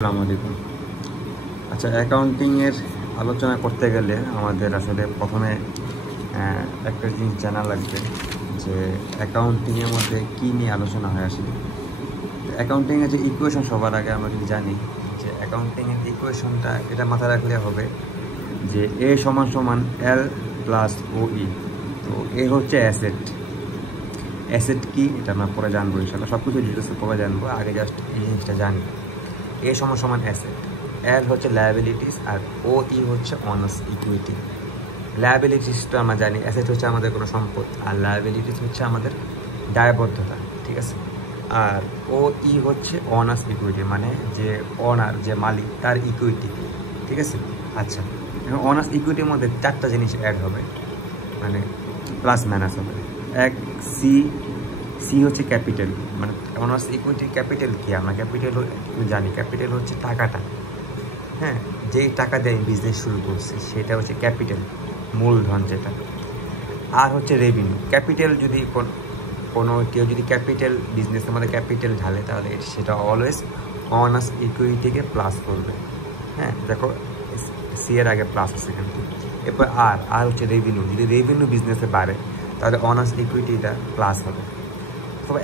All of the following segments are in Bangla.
আসসালামু আলাইকুম। আচ্ছা, অ্যাকাউন্টিংয়ের আলোচনা করতে গেলে আমাদের আসলে প্রথমে একটা জিনিস জানা লাগবে যে অ্যাকাউন্টিংয়ের মধ্যে কী নিয়ে আলোচনা হয় আসলে। অ্যাকাউন্টিংয়ের যে ইকুয়েশন সবার আগে আমরা যদি জানি যে অ্যাকাউন্টিংয়ের ইকুয়েশনটা এটা মাথায় রাখলে হবে যে এ সমান সমান এল প্লাস ও ই। তো এ হচ্ছে অ্যাসেট। অ্যাসেট কি এটা আমরা পরে জানবো, ইনশাল্লাহ সব কিছু ডিটেলসে পরে জানবো, আগে জাস্ট এই জিনিসটা জানি। এ সমান সমান অ্যাসেট, এল হচ্ছে লায়াবিলিটিস, আর ও ই হচ্ছে অনার্স ইকুইটি। লায়াবিলিটিসটা আমরা জানি, অ্যাসেট হচ্ছে আমাদের কোনো সম্পদ, আর লায়াবিলিটিস হচ্ছে আমাদের দায়বদ্ধতা, ঠিক আছে। আর ও ই হচ্ছে অনার্স ইকুইটি, মানে যে অনার, যে মালিক, তার ইকুইটি, ঠিক আছে। আচ্ছা, এখন অনার্স ইকুইটির মধ্যে চারটা জিনিস অ্যাড হবে, মানে প্লাস মাইনাস হবে। এক, সি। সি হচ্ছে ক্যাপিটাল, মানে অনার্স ইকুইটির ক্যাপিটাল কি আমরা ক্যাপিটাল জানি, ক্যাপিটাল হচ্ছে টাকাটা, হ্যাঁ, যেই টাকা দিয়ে আমি বিজনেস শুরু করছি সেটা হচ্ছে ক্যাপিটাল, মূলধন যেটা। আর হচ্ছে রেভিনিউ। ক্যাপিটাল যদি কোনো কেউ যদি ক্যাপিটাল বিজনেসের মধ্যে ক্যাপিটাল ঢালে তাহলে সেটা অলওয়েজ অনার্স ইকুইটি থেকে প্লাস করবে, হ্যাঁ। দেখো, সি এর আগে প্লাস আছে কিন্তু। এরপর আর হচ্ছে রেভিনিউ। যদি রেভিনিউ বিজনেসে বাড়ে তাহলে অনার্স ইকুইটিটা প্লাস হবে। তবে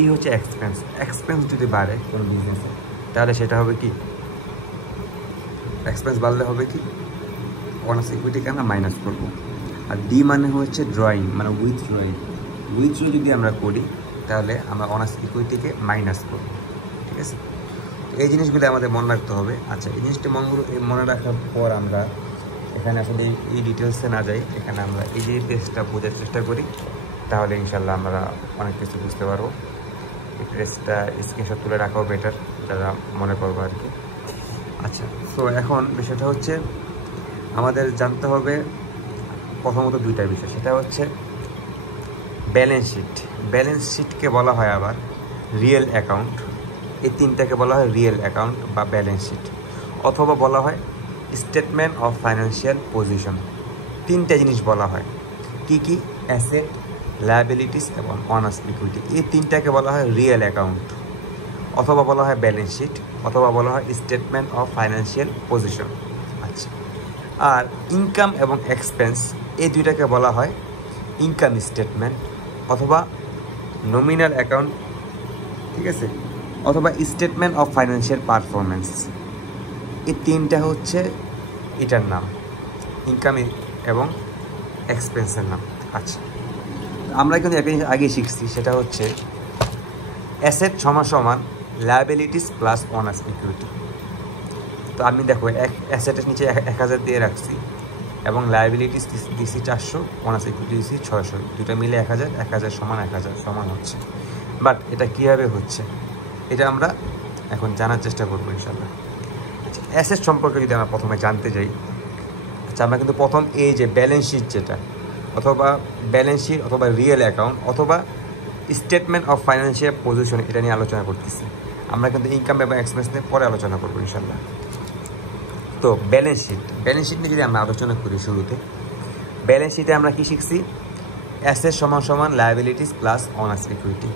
ই হচ্ছে এক্সপেন্স। এক্সপেন্স যদি বাড়ে কোনো বিজনেসে তাহলে সেটা হবে কি, এক্সপেন্স বাড়লে হবে কি, অনার্স ইকুইটিকে আমরা মাইনাস করবো। আর ডি মানে হচ্ছে ড্রয়িং, মানে উইথড্রয়িং। উইথড্র যদি আমরা করি তাহলে আমরা অনার্স ইকুইটিকে মাইনাস করবো, ঠিক আছে। এই জিনিসগুলো আমাদের মনে রাখতে হবে। আচ্ছা, এই জিনিসটা মনে রাখার পর আমরা এখানে আসলে এই ডিটেলসে না যাই, এখানে আমরা এই যে পেজটা বোঝার চেষ্টা করি, তাহলে ইনশাল্লাহ আমরা অনেক কিছু বুঝতে পারবো। এই পেজটা স্ক্রিনশট তুলে রাখাও বেটার, যারা মনে করবো আর কি। আচ্ছা, তো এখন বিষয়টা হচ্ছে আমাদের জানতে হবে প্রথমত দুইটা বিষয়, সেটা হচ্ছে ব্যালেন্স শিট। ব্যালেন্স শিটকে বলা হয় আবার রিয়েল অ্যাকাউন্ট। এই তিনটাকে বলা হয় রিয়েল অ্যাকাউন্ট বা ব্যালেন্স শিট, অথবা বলা হয় স্টেটমেন্ট অফ ফাইন্যান্সিয়াল পজিশন। তিনটা জিনিস বলা হয়, কি কি, অ্যাসেট, লায়াবিলিটিস এবং অনার্স ইকুইটি। এই তিনটাকে বলা হয় রিয়েল অ্যাকাউন্ট, অথবা বলা হয় ব্যালেন্স শিট, অথবা বলা হয় স্টেটমেন্ট অফ ফাইন্যান্সিয়াল পজিশন। আচ্ছা, আর ইনকাম এবং এক্সপেন্স এই দুইটাকে বলা হয় ইনকাম স্টেটমেন্ট, অথবা নমিনাল অ্যাকাউন্ট, ঠিক আছে, অথবা স্টেটমেন্ট অফ ফাইন্যান্সিয়াল পারফরমেন্স। এই তিনটা হচ্ছে এটার নাম, ইনকাম এবং এক্সপেন্সের নাম। আচ্ছা, আমরা কিন্তু একটা জিনিস আগে শিখছি, সেটা হচ্ছে অ্যাসেট সমান সমান লায়াবিলিটিস প্লাস অনার্স ইকুইটি। তো আমি দেখো অ্যাসেটের নিচে 1000 দিয়ে রাখছি, এবং লায়াবিলিটিস দিছি 400, অনার্স ইকুইটি দিছি 600, দুটো মিলে 1000, 1000 সমান 1000 সমান হচ্ছে। বাট এটা কীভাবে হচ্ছে এটা আমরা এখন জানার চেষ্টা করবো ইনশাল্লাহ। আচ্ছা, অ্যাসেট সম্পর্কে যদি আমরা প্রথমে জানতে যাই, আচ্ছা, আমরা কিন্তু প্রথম এই যে ব্যালেন্স শিট যেটা, অথবা ব্যালেন্স শিট, অথবা রিয়েল অ্যাকাউন্ট, অথবা স্টেটমেন্ট অফ ফাইন্যান্সিয়াল পজিশন, এটা নিয়ে আলোচনা করতেছি। আমরা কিন্তু ইনকাম এবং এক্সপেন্স নিয়ে পরে আলোচনা করবো ইনশাল্লাহ। তো ব্যালেন্স শিট নিয়ে যদি আমরা আলোচনা করি, শুরুতে ব্যালেন্স শিটে আমরা কি শিখছি, অ্যাসেট সমান সমান লায়াবিলিটিস প্লাস অনার্স ইকুইটি।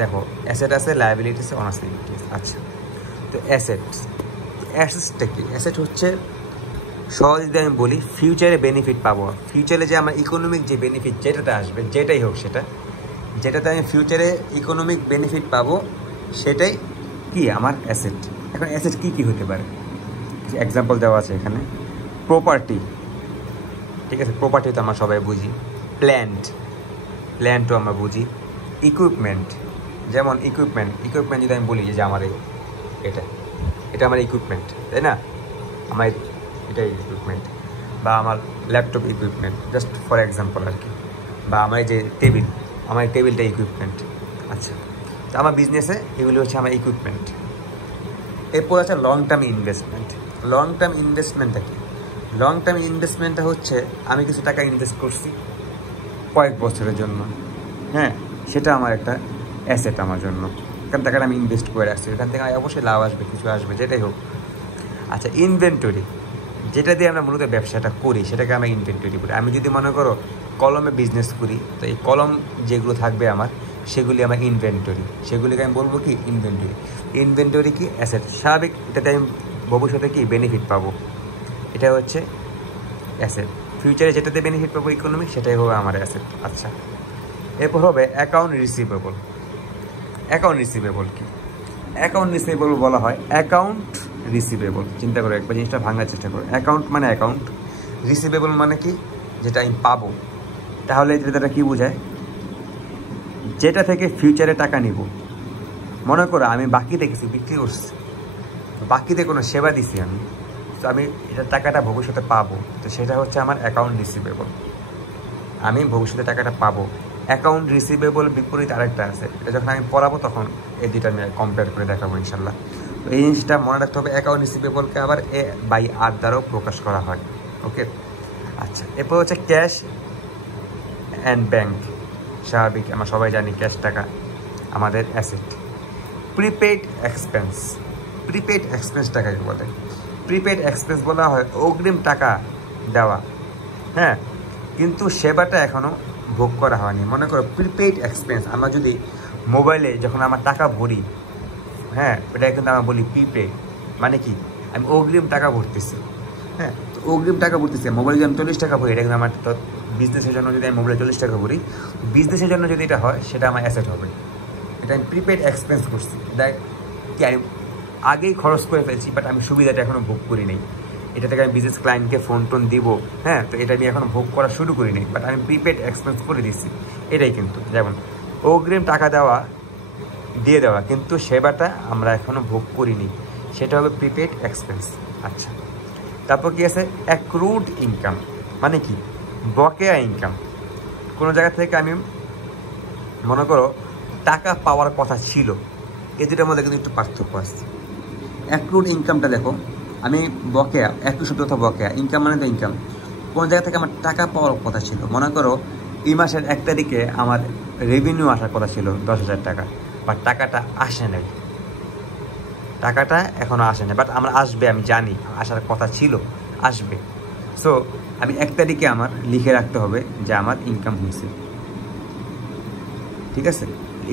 দেখো, অ্যাসেট আছে, লায়াবিলিটিস, অনার্স ইকুইটি। আচ্ছা, তো অ্যাসেটটা কি, অ্যাসেট হচ্ছে সহজ যদি আমি বলি, ফিউচারে বেনিফিট পাবো, ফিউচারে যে আমার ইকোনমিক যে বেনিফিট যেটাতে আসবে, যেটাই হোক সেটা, যেটাতে আমি ফিউচারে ইকোনমিক বেনিফিট পাবো, সেটাই কি আমার অ্যাসেট। এখন অ্যাসেট কী কী হতে পারে, এক্সাম্পল দেওয়া আছে এখানে। প্রপার্টি, ঠিক আছে, প্রপার্টি তো আমরা সবাই বুঝি। প্ল্যান্টও আমরা বুঝি। ইকুইপমেন্ট, যেমন ইকুইপমেন্ট যদি আমি বলি যে আমার এটা আমার ইকুইপমেন্ট, তাই না, আমার এটাই ইকুইপমেন্ট, বা আমার laptop equipment, just for example আর কি। বা আমার যে আমার টেবিলটা ইকুইপমেন্ট। আচ্ছা, তো আমার বিজনেসে এগুলি হচ্ছে আমার ইকুইপমেন্ট। এরপর আছে long term investment. Long term ইনভেস্টমেন্টটা কি, লং টার্ম ইনভেস্টমেন্টটা হচ্ছে আমি কিছু টাকা ইনভেস্ট করছি কয়েক বছরের জন্য, হ্যাঁ, সেটা আমার একটা অ্যাসেট আমার জন্য, কারণ টাকাটা আমি ইনভেস্ট করে রাখছি, এখান থেকে অবশ্যই লাভ আসবে, কিছু আসবে, যেটাই হোক। আচ্ছা, ইনভেন্টরি, যেটা দিয়ে আমরা মূলত ব্যবসাটা করি সেটাকে আমরা ইনভেন্টরি বলি। আমি যদি মনে করো কলমে বিজনেস করি, তো এই কলম যেগুলো থাকবে আমার, সেগুলি আমার ইনভেন্টরি, সেগুলিকে আমি বলবো কি ইনভেন্টরি। ইনভেন্টরি কি অ্যাসেট, স্বাভাবিক এটাতে আমি ভবিষ্যতে কি বেনিফিট পাবো, এটা হচ্ছে অ্যাসেট। ফিউচারে যেটাতে বেনিফিট পাবো ইকোনমিক, সেটাই হবে আমার অ্যাসেট। আচ্ছা, এরপর হবে অ্যাকাউন্ট রিসিভেবল। অ্যাকাউন্ট রিসিভেবল কি? অ্যাকাউন্ট রিসিভেবল বলা হয় অ্যাকাউন্ট রিসিভেবল। চিন্তা করো, একবার জিনিসটা ভাঙার চেষ্টা করো। অ্যাকাউন্ট মানে অ্যাকাউন্ট, রিসিভেবল মানে কি যেটা আমি পাবো। তাহলে যেটা কি বোঝায়, যেটা থেকে ফিউচারে টাকা নিব। মনে করো আমি বাকিতে কিছু বিক্রি করছি, বাকিতে কোনো সেবা দিছি আমি, তো আমি এটা টাকাটা ভবিষ্যতে পাবো, তো সেটা হচ্ছে আমার অ্যাকাউন্ট রিসিভেবল। আমি ভবিষ্যতে টাকাটা পাবো। অ্যাকাউন্ট রিসিভেবল বিপরীত আরেকটা আছে, এটা যখন আমি পড়াবো তখন এই দুইটা আমি কম্পেয়ার করে দেখাবো ইনশাল্লাহ। তো এই জিনিসটা মনে রাখতে হবে, অ্যাকাউন্ট রিসিভেবলকে আবার এ বাই আর দ্বারাও প্রকাশ করা হয়। ওকে, আচ্ছা, এরপর হচ্ছে ক্যাশ অ্যান্ড ব্যাংক। স্বাভাবিক আমরা সবাই জানি ক্যাশ টাকা আমাদের asset. Prepaid expense, prepaid expense টাকাকে বলে। প্রিপেড এক্সপেন্স বলা হয় অগ্রিম টাকা দেওয়া, হ্যাঁ, কিন্তু সেবাটা এখনও ভোগ করা হয়নি। মনে করো প্রিপেড এক্সপেন্স, আমরা যদি মোবাইলে যখন আমার টাকা ভরি, হ্যাঁ, ওটা কিন্তু আমরা বলি প্রিপেড। মানে কি, আমি অগ্রিম টাকা ভরতেছি, হ্যাঁ, তো অগ্রিম টাকা ভরতেছি। মোবাইলে যদি আমি 40 টাকা ভরি, এটা কিন্তু আমার বিজনেসের জন্য যদি আমি মোবাইলে 40 টাকা ভরি, বিজনেসের জন্য যদি এটা হয়, সেটা আমার অ্যাসেট হবে। এটা আমি প্রিপেড এক্সপেন্স করছি, দেখ কি আমি আগেই খরচ করে ফেলছি, বাট আমি সুবিধাটা এখনও ভোগ করি নাই। এটা থেকে আমি বিজনেস ক্লায়েন্টকে ফোন টোন দিব, হ্যাঁ, তো এটা আমি এখন ভোগ করা শুরু করি নাই, বাট আমি প্রিপেড এক্সপেন্স করে দিচ্ছি। এটাই কিন্তু যেমন অগ্রিম টাকা দিয়ে দেওয়া, কিন্তু সেবাটা আমরা এখনও ভোগ করিনি, সেটা হবে প্রিপেড এক্সপেন্স। আচ্ছা, তারপর কি আছে অ্যাক্রুড ইনকাম। মানে কি, বকেয়া ইনকাম। কোনো জায়গা থেকে আমি মনে করো টাকা পাওয়ার কথা ছিল, এই দুটার মধ্যে কিন্তু একটু পার্থক্য আছে। অ্যাক্রুড ইনকামটা দেখো, আমি বকেয়া, একটু শব্দ কথা বকেয়া, ইনকাম মানে তো ইনকাম। কোনো জায়গা থেকে আমার টাকা পাওয়ার কথা ছিল, মনে করো এই মাসের 1 তারিখে আমার রেভিনিউ আসার কথা ছিল 10,000 টাকা, বাট টাকাটা আসে নাই, টাকাটা এখনও আসে নাই, বাট আমার আসবে, আমি জানি আসার কথা ছিল, আসবে। সো আমি 1 তারিখে আমার লিখে রাখতে হবে যে আমার ইনকাম হয়েছে, ঠিক আছে।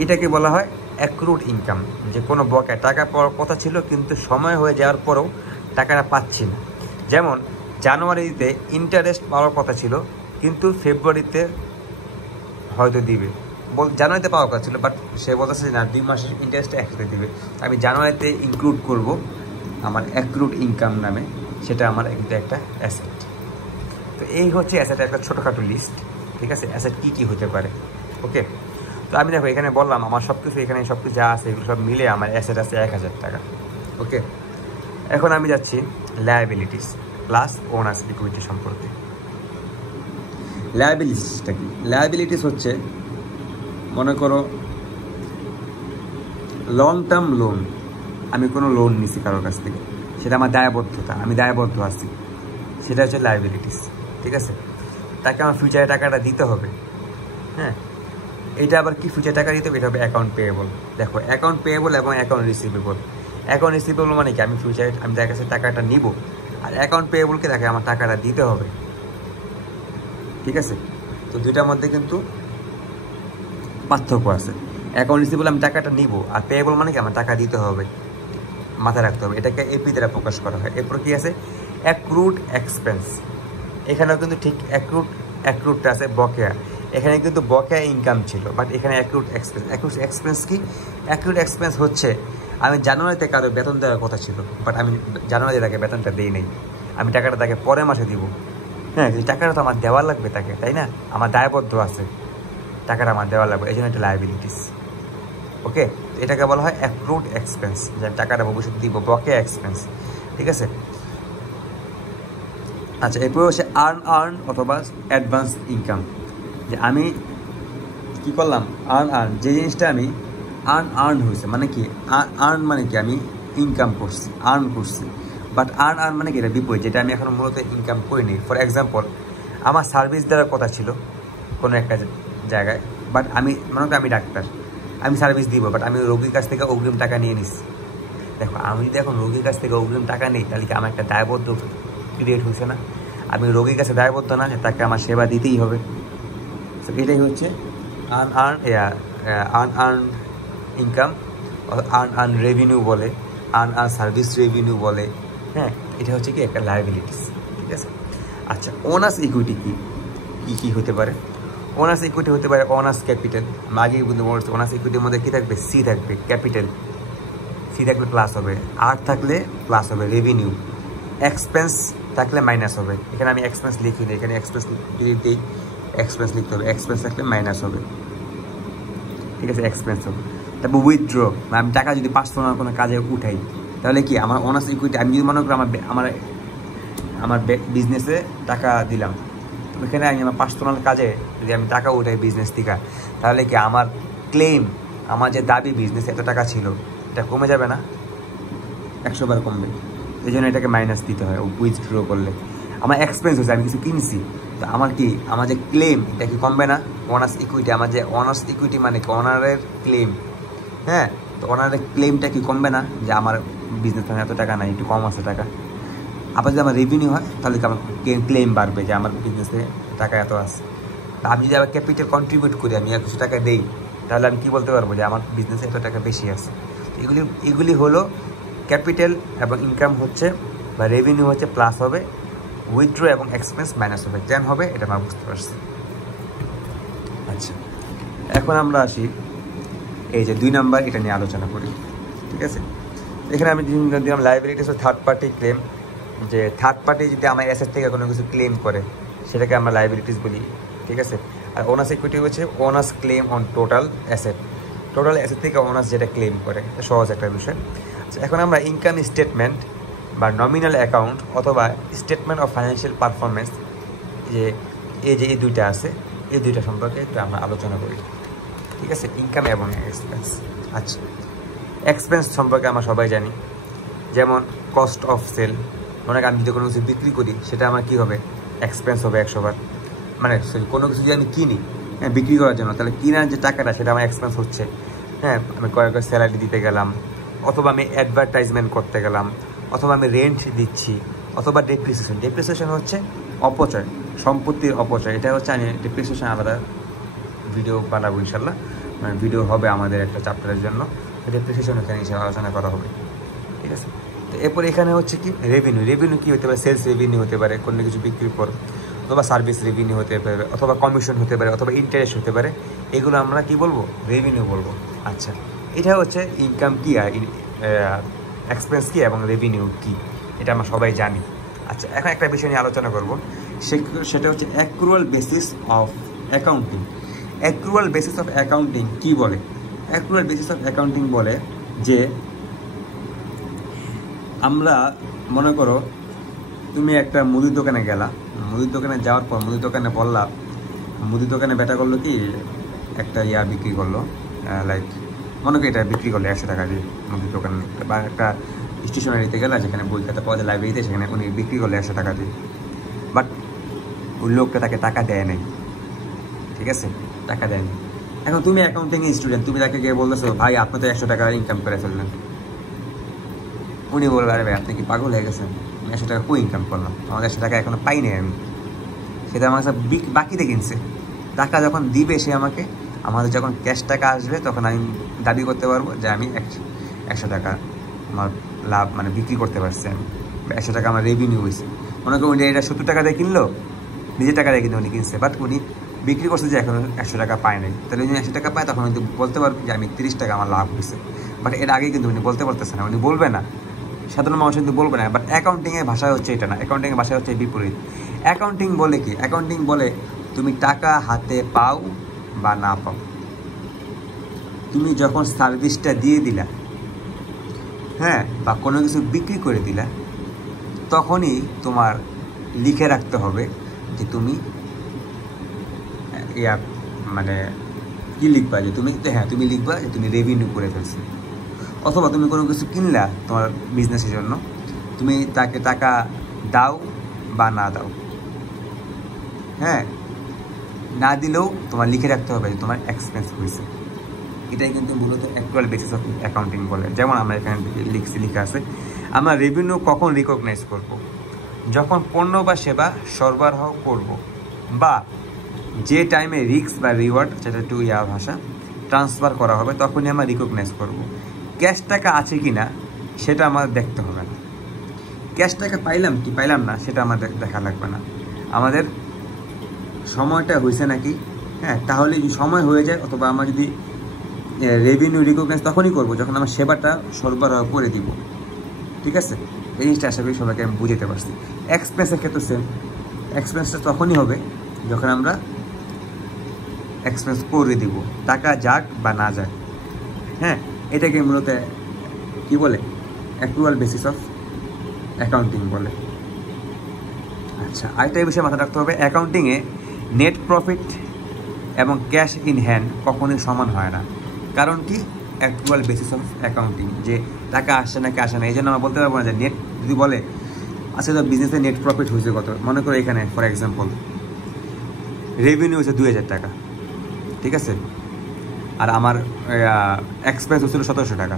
এটাকে বলা হয় অ্যাক্রুড ইনকাম, যে কোনো বকেয়া টাকা পাওয়ার কথা ছিল কিন্তু সময় হয়ে যাওয়ার পরেও টাকাটা পাচ্ছি না। যেমন জানুয়ারিতে ইন্টারেস্ট পাওয়ার কথা ছিল, কিন্তু ফেব্রুয়ারিতে হয়তো দিবে, জানুয়ারিতে পাওয়ার কথা ছিল, বাট সে বলতেছে না 2 মাসের ইন্টারেস্টটা একসাথে দিবে। আমি জানুয়ারিতে ইনক্লুড করব আমার অ্যাক্রুড ইনকাম নামে, সেটা আমার কিন্তু একটা অ্যাসেট। তো এই হচ্ছে অ্যাসেটের একটা ছোটোখাটো লিস্ট, ঠিক আছে। অ্যাসেট কী কী হতে পারে, ওকে। তো আমি দেখো এখানে বললাম আমার সব কিছু, এখানে সব কিছু যা আছে এগুলো সব মিলে আমার অ্যাসেট আছে 1000 টাকা, ওকে। এখন আমি যাচ্ছি লায়াবিলিটিস প্লাস ওনার্স ইকুইটি সম্পর্কে। লায়াবিলিটিসটা কি? লায়াবিলিটিস হচ্ছে মনে করো লং টার্ম লোন, আমি কোনো লোন নিছি কারোর কাছ থেকে, সেটা আমার দায়বদ্ধতা, আমি দায়বদ্ধ আছি, সেটা হচ্ছে লায়াবিলিটিস, ঠিক আছে। তাকে আমার ফিউচারে টাকাটা দিতে হবে, হ্যাঁ। এটা আবার কি ফিউচার টাকা দিতে হবে, এটা হবে অ্যাকাউন্ট পেয়েবল। দেখো অ্যাকাউন্ট পেয়েবল এবং অ্যাকাউন্ট রিসিভেবল। অ্যাকাউন্ট রিসিভেবল মানে কি, আমি ফিউচারে আমি তার কাছে টাকাটা নিব, আর অ্যাকাউন্ট পেয়েবলকে তাকে আমার টাকাটা দিতে হবে, ঠিক আছে। তো দুইটার মধ্যে কিন্তু পার্থক্য আছে। অ্যাকাউন্ট রিসিভেবল আমি টাকাটা নিব, আর পেয়েবল মানে কি আমার টাকা দিতে হবে, মাথায় রাখতে হবে। এটাকে এপি দ্বারা প্রকাশ করা হয়। এরপর কি আছে অ্যাক্রুড এক্সপেন্স। এখানেও কিন্তু ঠিক অ্যাক্রুডটা আছে বকেয়া, এখানে কিন্তু বকেয়া ইনকাম ছিল, বাট এখানে অ্যাক্রুড এক্সপেন্স। অ্যাক্রুড এক্সপেন্স কি? অ্যাক্রুড এক্সপেন্স হচ্ছে আমি জানুয়ারিতে কারো বেতন দেওয়ার কথা ছিল, বাট আমি জানুয়ারিতে তাকে বেতনটা দিই নাই, আমি টাকাটা তাকে পরের মাসে দিব, হ্যাঁ। এই টাকাটা তো আমার দেওয়ার লাগবে তাকে, তাই না, আমার দায়বদ্ধ আছে, টাকাটা আমার দেওয়া লাগবে, এই জন্য একটা লায়াবিলিটিস, ওকে। এটাকে বলা হয় অ্যাক্রুড এক্সপেন্স, যে টাকাটা ভবিষ্যতে দিব, বকেয়া এক্সপেন্স, ঠিক আছে। আচ্ছা, এরপরে হচ্ছে আর্ন অথবা অ্যাডভান্স ইনকাম, যে আমি কি করলাম আর্ন, যে জিনিসটা আমি আর্ন হয়েছে, মানে কি আর্ন মানে কি আমি ইনকাম করছি, আর্ন করছি, বাট আর্ন মানে কি এটা বিপরীত, যেটা আমি এখন মূলত ইনকাম করিনি। ফর এক্সাম্পল, আমার সার্ভিস দেওয়ার কথা ছিল কোনো একটা জায়গায়, বাট আমি মনে করি আমি ডাক্তার, আমি সার্ভিস দিব, বাট আমি রোগীর কাছ থেকে অগ্রিম টাকা নিয়ে নিচ্ছি। দেখো আমি যদি এখন রোগীর কাছ থেকে অগ্রিম টাকা নিই, তাহলে কি আমার একটা দায়বদ্ধ ক্রিয়েট হয়েছে না? আমি রোগীর কাছে দায়বদ্ধ না, তাকে আমার সেবা দিতেই হবে। তো এটাই হচ্ছে আনআর্ন ইনকাম, আনআর্ন রেভিনিউ বলে, আনআর্ন সার্ভিস রেভিনিউ বলে। হ্যাঁ, এটা হচ্ছে কি একটা লায়াবিলিটিস। ঠিক আছে। আচ্ছা, ওনার্স ইকুইটি কী হতে পারে? ওনার্স ইকুইটি হতে পারে অনার্স ক্যাপিটাল। আগেই কিন্তু বলছি ওনার্স ইকুইটির মধ্যে কী থাকবে? সি থাকবে, ক্যাপিটাল। সি থাকলে প্লাস হবে, আর থাকলে প্লাস হবে রেভিনিউ, এক্সপেন্স থাকলে মাইনাস হবে। এখানে আমি এক্সপেন্স লিখি দিই, এখানে এক্সপেন্স যদি দিই এক্সপেন্স লিখতে হবে, এক্সপেন্স থাকলে মাইনাস হবে। ঠিক আছে, এক্সপেন্স হবে। তারপর উইথড্র, আমি টাকা যদি পার্সোনাল কোনো কাজে উঠাই তাহলে কি আমার অনার্স ইকুইটি, আমি যদি মনে করি আমার বিজনেসে টাকা দিলাম, ওইখানে আমি আমার পার্সোনাল কাজে যদি আমি টাকা উঠাই বিজনেস থেকে, তাহলে কি আমার ক্লেম, আমার যে দাবি বিজনেসে এত টাকা ছিল, এটা কমে যাবে না? 100 বার কমবে। এই জন্য এটাকে মাইনাস দিতে হয় উইথড্র করলে। আমার এক্সপেন্স হচ্ছে, আমি কিছু কিনছি, তো আমার যে ক্লেম, এটা কি কমবে না? অনার্স ইকুইটি, আমার যে অনার্স ইকুইটি মানে কি অনারের ক্লেম। হ্যাঁ, তো অনারের ক্লেমটা কি কমবে না? যে আমার বিজনেস এত টাকা নাই, একটু কম আছে টাকা। আবার যদি আমার রেভিনিউ হয় তাহলে কি আমার ক্লেম বাড়বে যে আমার বিজনেসে টাকা এত আছে। তা আমি যদি আবার ক্যাপিটাল কন্ট্রিবিউট করি, আমি আর কিছু টাকা দেই, তাহলে আমি কী বলতে পারবো যে আমার বিজনেসে এত টাকা বেশি আছে। এগুলি হলো ক্যাপিটাল এবং ইনকাম হচ্ছে বা রেভিনিউ হচ্ছে প্লাস হবে, উইথড্র এবং এক্সপেন্স মাইনাস হবে। কেন হবে এটা আমরা বুঝতে পারছি। আচ্ছা, এখন আমরা আসি এই যে 2 নাম্বার, এটা নিয়ে আলোচনা করি। ঠিক আছে, এখানে আমি দিলাম লায়াবিলিটিস ও থার্ড পার্টি ক্লেম, যে থার্ড পার্টি যদি আমার অ্যাসেট থেকে কোনো কিছু ক্লেম করে সেটাকে আমরা লায়াবিলিটিস বলি। ঠিক আছে। আর ওনার্স ইকুইটি হচ্ছে owners claim on total asset থেকে ওনার্স যেটা ক্লেম করে, সহজ একটা বিষয়। আচ্ছা, এখন আমরা ইনকাম স্টেটমেন্ট বা নমিনাল অ্যাকাউন্ট অথবা স্টেটমেন্ট অফ ফাইন্যান্সিয়াল পারফরমেন্স, যে এই দুইটা আছে, এই দুইটা সম্পর্কে একটু আমরা আলোচনা করি। ঠিক আছে, ইনকাম এবং এক্সপেন্স। আচ্ছা, এক্সপেন্স সম্পর্কে আমরা সবাই জানি, যেমন কস্ট অফ সেল। মনে করি আমি যদি কোনো কিছু বিক্রি করি, সেটা আমার কী হবে? এক্সপেন্স হবে 100 বার। মানে কোনো কিছু যদি আমি কিনি, হ্যাঁ, বিক্রি করার জন্য, তাহলে কেনার যে টাকাটা সেটা আমার এক্সপেন্স হচ্ছে। হ্যাঁ, আমি কয়েক স্যালারি দিতে গেলাম, অথবা আমি অ্যাডভার্টাইজমেন্ট করতে গেলাম, অথবা আমি রেন্ট দিচ্ছি, অথবা ডেপ্রিসিয়েশন হচ্ছে অপচয়, সম্পত্তির অপচয়। এটা হচ্ছে, আমি ডেপ্রিসিয়েশন আলাদা ভিডিও বানাবো ইনশাল্লাহ, মানে ভিডিও হবে আমাদের একটা চ্যাপ্টারের জন্য, ডেপ্রিসিয়েশন এখানে আলোচনা করা হবে। ঠিক আছে। তো এরপর এখানে হচ্ছে কি রেভিনিউ কী হতে পারে? সেলস রেভিনিউ হতে পারে কোনো কিছু বিক্রির পর, অথবা সার্ভিস রেভিনিউ হতে পারে, অথবা কমিশন হতে পারে, অথবা ইন্টারেস্ট হতে পারে। এগুলো আমরা কি বলবো? রেভিনিউ বলবো। আচ্ছা, এটা হচ্ছে ইনকাম কি আর এক্সপেন্স কি এবং রেভিনিউ কি, এটা আমরা সবাই জানি। আচ্ছা, এখন একটা বিষয় নিয়ে আলোচনা করব, সেটা হচ্ছে accrual basis of accounting. Accrual basis of accounting কী বলে? অ্যাক্রুয়াল বেসিস অফ অ্যাকাউন্টিং বলে যে আমরা মনে করো তুমি একটা মুদির দোকানে গেলা, মুদির দোকানে যাওয়ার পর মুদির দোকানে বললা, মুদির দোকানে বেটা করলো কি একটা বিক্রি করলো, লাইক মনে করি এটা বিক্রি করলো 100 টাকা দিয়ে মুদির দোকানে, বা একটা স্টেশনারিতে গেলা যেখানে বই খাতা পাওয়া যায় লাইব্রেরিতে, সেখানে উনি বিক্রি করলো 100 টাকা দিয়ে। বাট ওই লোকটা তাকে টাকা দেয় নাই। ঠিক আছে, টাকা দেয়নি। এখন তুমি অ্যাকাউন্টিং স্টুডেন্ট, তুমি তাকে গিয়ে বলতেছো, ভাই আপনি তো 100 টাকা ইনকাম করে ফেললেন। উনি বলবে, আরে ভাই আপনি কি পাগল হয়ে গেছেন? আমি 100 টাকা কই ইনকাম করলাম? আমার 100 টাকা এখনো পাই নাই আমি, সেটা আমার কাছে বাকিতে কিনছে। টাকা যখন দিবে সে আমাকে, আমাদের যখন ক্যাশ টাকা আসবে, তখন আমি দাবি করতে পারবো যে আমি 100 টাকা আমার লাভ, মানে বিক্রি করতে পারছি আমি, 100 টাকা আমার রেভিনিউ হয়েছে। মনে করুন এটা 70 টাকা দিয়ে কিনলো, নিজের টাকা দিয়ে কিন্তু উনি কিনছে, বাট উনি বিক্রি করছে যে এখন 100 টাকা পায় নাই। তাহলে উনি 100 টাকা পায়, তখন কিন্তু বলতে পারবে যে আমি 30 টাকা আমার লাভ হয়েছে। বাট এর আগে কিন্তু উনি বলতে পারতেছে না, উনি বলবে না, সাধারণ মানুষ কিন্তু বলবে না। বাট অ্যাকাউন্টিংয়ের ভাষা হচ্ছে এটা না, অ্যাকাউন্টিংয়ের ভাষা হচ্ছে বিপরীত। অ্যাকাউন্টিং বলে কি? অ্যাকাউন্টিং বলে তুমি টাকা হাতে পাও বা না পাও, তুমি যখন সার্ভিসটা দিয়ে দিলা, হ্যাঁ, বা কোনো কিছু বিক্রি করে দিলা, তখনই তোমার লিখে রাখতে হবে যে তুমি মানে কি লিখবা, যে তুমি, হ্যাঁ, তুমি লিখবা যে তুমি রেভিনিউ করে ফেলছো। অথবা তুমি কোনো কিছু কিনলা তোমার বিজনেসের জন্য, তুমি তাকে টাকা দাও বা না দাও, হ্যাঁ, না দিলেও তোমার লিখে রাখতে হবে যে তোমার এক্সপেন্স হয়েছে। এটাই কিন্তু মূলত অ্যাকচুয়াল বেসিস অফ অ্যাকাউন্টিং বলে। যেমন আমরা এখানে লেখা আছে, আমরা রেভিনিউ কখন রিকগনাইজ করব? যখন পণ্য বা সেবা সরবরাহ করব, বা যে টাইমে রিস্ক বা রিওয়ার্ড, যেটা একটু ভাষা, ট্রান্সফার করা হবে তখনই আমরা রিকগনাইজ করব। ক্যাশ টাকা আছে কি না সেটা আমাদের দেখতে হবে না, ক্যাশ টাকা পাইলাম কি পাইলাম না সেটা আমাদের দেখা লাগবে না, আমাদের সময়টা হয়েছে নাকি। হ্যাঁ, তাহলে যদি সময় হয়ে যায় অথবা আমরা যদি রেভিনিউ রিকগনাইজ তখনই করবো যখন আমরা সেবাটা সরবরাহ করে দিব। ঠিক আছে, এই জিনিসটা আশা করি সবাইকে আমি বুঝতে পারছি। এক্সপেন্সের ক্ষেত্রে সেম, এক্সপেন্সটা তখনই হবে যখন আমরা এক্সপেন্স করে দিব, টাকা যাক বা না যাক। হ্যাঁ, এটাকে মূলত কী বলে, অ্যাক্রুয়াল বেসিস অফ অ্যাকাউন্টিং বলে। আচ্ছা, আরেকটা বিষয়ে মাথায় রাখতে হবে, অ্যাকাউন্টিংয়ে নেট প্রফিট এবং ক্যাশ ইন হ্যান্ড কখনোই সমান হয় না। কারণ কি, অ্যাক্রুয়াল বেসিস অফ অ্যাকাউন্টিং, যে টাকা আসছে নাকি আসে না, এই জন্য আমরা বলতে পারবো না যে নেট যদি বলে আচ্ছা তো বিজনেসে নেট প্রফিট হয়েছে কত, মনে করো এখানে ফর এক্সাম্পল রেভিনিউ হচ্ছে 2000 টাকা, ঠিক আছে, আর আমার এক্সপেন্স হচ্ছিল 1700 টাকা।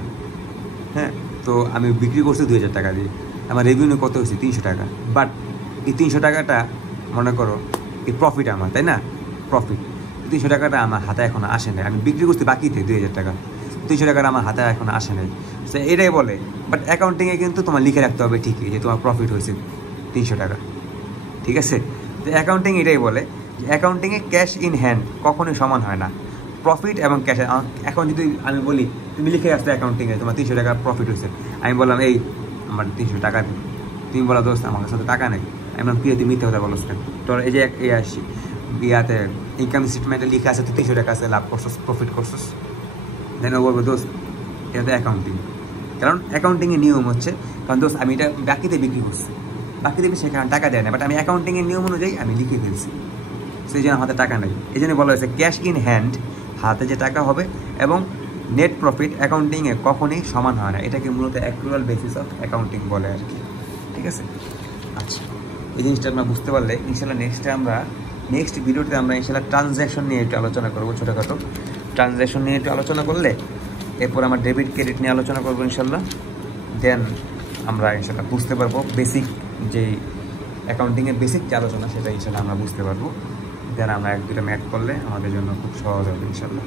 হ্যাঁ, তো আমি বিক্রি করছি 2000 টাকা দিয়ে, আমার রেভিনিউ কত হয়েছে 300 টাকা। বাট এই 300 টাকাটা মনে করো এই প্রফিট আমার, তাই না, প্রফিট 300 টাকাটা আমার হাতে এখন আসে নাই, আমি বিক্রি করছি বাকিতে 2000 টাকা, 300 টাকাটা আমার হাতে এখন আসে নাই, সে এটাই বলে। বাট অ্যাকাউন্টিংয়ে কিন্তু তোমার লিখে রাখতে হবে ঠিকই যে তোমার প্রফিট হয়েছে 300 টাকা, ঠিক আছে। তো অ্যাকাউন্টিং এটাই বলে যে অ্যাকাউন্টিংয়ে ক্যাশ ইন হ্যান্ড কখনোই সমান হয় না, প্রফিট এবং ক্যাশ। এখন যদি আমি বলি তুমি লিখে আসছো অ্যাকাউন্টিংয়ে তোমার 300 টাকা প্রফিট হয়েছে, আমি বললাম এই আমার 300 টাকা দিই, তুমি বলো দোস্ত আমার কাছে তো টাকা নেই, আমি বললাম তুই মিথ্যে কথা বলো কেন, তোর এই যে এই আসছি ইয়াতে ইনকাম স্টেটমেন্টে লিখে আছে তুই 300 টাকা আছে লাভ করছিস, প্রফিট করছিস, দেন ও বলবো দোস্ত এটা তো অ্যাকাউন্টিং। কারণ অ্যাকাউন্টিংয়ের নিয়ম হচ্ছে, কারণ দোস্ত আমি এটা বাকিতে বিক্রি করছি, বাকিতে সেখানে টাকা দেয় না, বাট আমি অ্যাকাউন্টিংয়ের নিয়ম অনুযায়ী আমি লিখে ফেলছি, সেই জন্য হাতে টাকা নেই। এই জন্য বলা হয়েছে ক্যাশ ইন হ্যান্ড, হাতে যে টাকা হবে, এবং নেট প্রফিট অ্যাকাউন্টিংয়ে কখনোই সমান হয় না। এটাকে মূলত অ্যাক্রুয়াল বেসিস অফ অ্যাকাউন্টিং বলে আর কি, ঠিক আছে। আচ্ছা, এই জিনিসটা আমরা বুঝতে পারলে ইনশাল্লাহ নেক্সট ভিডিওতে আমরা ইনশাল্লাহ ট্রানজ্যাকশন নিয়ে একটু আলোচনা করবো, ছোটোখাটো ট্রানজ্যাকশন নিয়ে একটু আলোচনা করলে এরপর আমরা ডেবিট ক্রেডিট নিয়ে আলোচনা করবো ইনশাল্লাহ। দেন আমরা ইনশাল্লাহ বুঝতে পারবো বেসিক যে অ্যাকাউন্টিংয়ের বেসিক যে আলোচনা সেটা ইনশাল্লাহ আমরা বুঝতে পারবো। দেন আমরা এক দুটো ম্যাথ করলে আমাদের জন্য খুব সহজ হবে ইনশাল্লাহ।